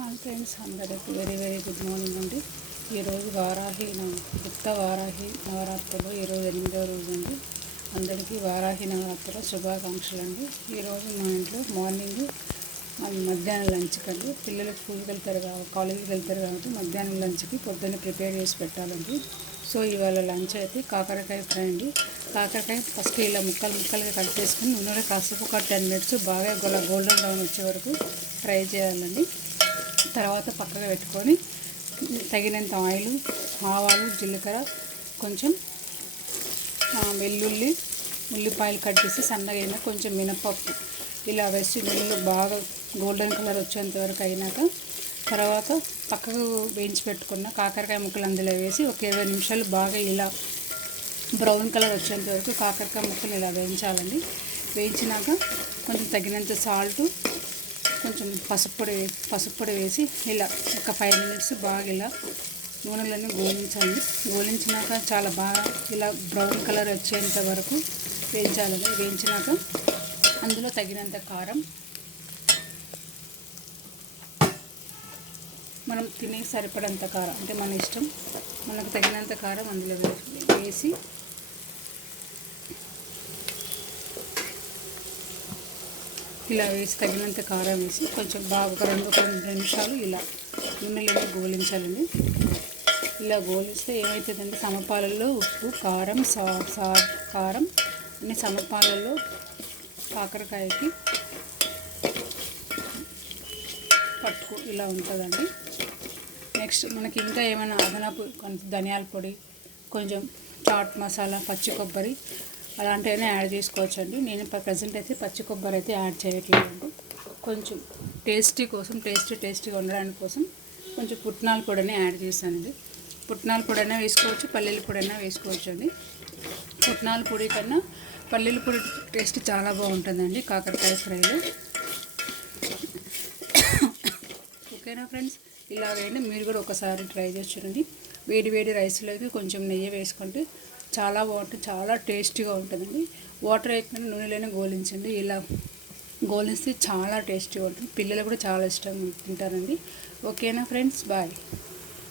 Hi friends, అందరికి very very good morning అండి. ఈరోజు గుప్త వారాహి నవరాత్రులు ఈరోజు 8వ రోజు అండి. అందరికీ వారాహి నవరాత్రుల శుభాకాంక్షలు అండి. ఈరోజు మా ఇంట్లో మార్నింగ్ మధ్యాహ్నం లంచ్కి అండి. పిల్లలు స్కూల్కి వెళ్తారు కాలేజీకి వెళ్తారు కాబట్టి మధ్యాహ్నం లంచ్కి పొద్దున్న ప్రిపేర్ చేసి పెట్టాలండి. సో ఇవాళ లంచ్ అయితే కాకరకాయ ఫ్రై అండి. కాకరకాయ ఫస్ట్ ఇలా ముక్కలుగా కట్ చేసుకుని నూనెలో కాసేపు ఒక 10 minutes బాగా గోల్డెన్ బ్రౌన్ వచ్చే వరకు ఫ్రై చేయాలండి. తర్వాత పక్కగా పెట్టుకొని తగినంత ఆయిల్, ఆవాలు, జీలకర్ర, కొంచెం వెల్లుల్లి, ఉల్లిపాయలు కట్ చేసి సన్నగా అయినా కొంచెం మినపప్పు ఇలా వేసి నూనెలో బాగా గోల్డెన్ కలర్ వచ్చేంత వరకు అయినాక తర్వాత పక్కకు వేయించి పెట్టుకున్న కాకరకాయ ముక్కలు అందులో వేసి ఒక 20 నిమిషాలు బాగా ఇలా బ్రౌన్ కలర్ వచ్చేంత వరకు కాకరకాయ ముక్కలు ఇలా వేయించాలండి. వేయించినాక కొంచెం తగినంత సాల్టు, కొంచెం పసుపు పొడి వేసి ఇలా ఒక 5 minutes బాగా ఇలా నూనెలన్నీ గోలించాలి. గోలించినాక చాలా బాగా ఇలా బ్రౌన్ కలర్ వచ్చేంత వరకు వేయించాలండి. వేయించినాక అందులో తగినంత కారం, మనం తినే సరిపడంత కారం అంటే మన ఇష్టం, మనకు తగినంత కారం అందులో వేసి ఇలా తగినంత కారం వేసి కొంచెం బాగా ఒక 2 నిమిషాలు ఇలా నూనెలో గోలించాలండి. ఇలా గోలిస్తే ఏమవుతుందంటే సమపాలలో ఉప్పు, కారం, కారం అన్ని సమపాలలో కాకరకాయకి ఇలా ఉంటుందండి. నెక్స్ట్ మనకి ఇంకా ఏమైనా అదనపు కొంచెం ధనియాల పొడి, కొంచెం చాట్ మసాలా, పచ్చి కొబ్బరి అలాంటివన్నీ యాడ్ చేసుకోవచ్చండి. నేను ప్రజెంట్ అయితే పచ్చి కొబ్బరి అయితే యాడ్ చేయట్లేదండి. కొంచెం టేస్టీగా ఉండడానికి కోసం కొంచెం పుట్నాల పొడిని యాడ్ చేశానండి. పుట్నాల పొడి అయినా వేసుకోవచ్చు, పల్లీల పొడి అయినా వేసుకోవచ్చు అండి. పుట్నాల పొడి కన్నా పల్లీల పొడి టేస్ట్ చాలా బాగుంటుందండి కాకరకాయ ఫ్రైలో. ఓకేనా ఫ్రెండ్స్, ఇలాగైనా మీరు కూడా ఒకసారి ట్రై చేసి చూడండి. వేడి రైస్లోకి కొంచెం నెయ్యి వేసుకుంటే చాలా బాగుంటుంది, చాలా టేస్టీగా ఉంటుందండి. వాటర్ వేయకుండా నూనెలోనే గోలించండి. ఇలా గోలిస్తే చాలా టేస్టీగా ఉంటుంది. పిల్లలు కూడా చాలా ఇష్టంగా తింటారండి. ఓకేనా ఫ్రెండ్స్, బాయ్.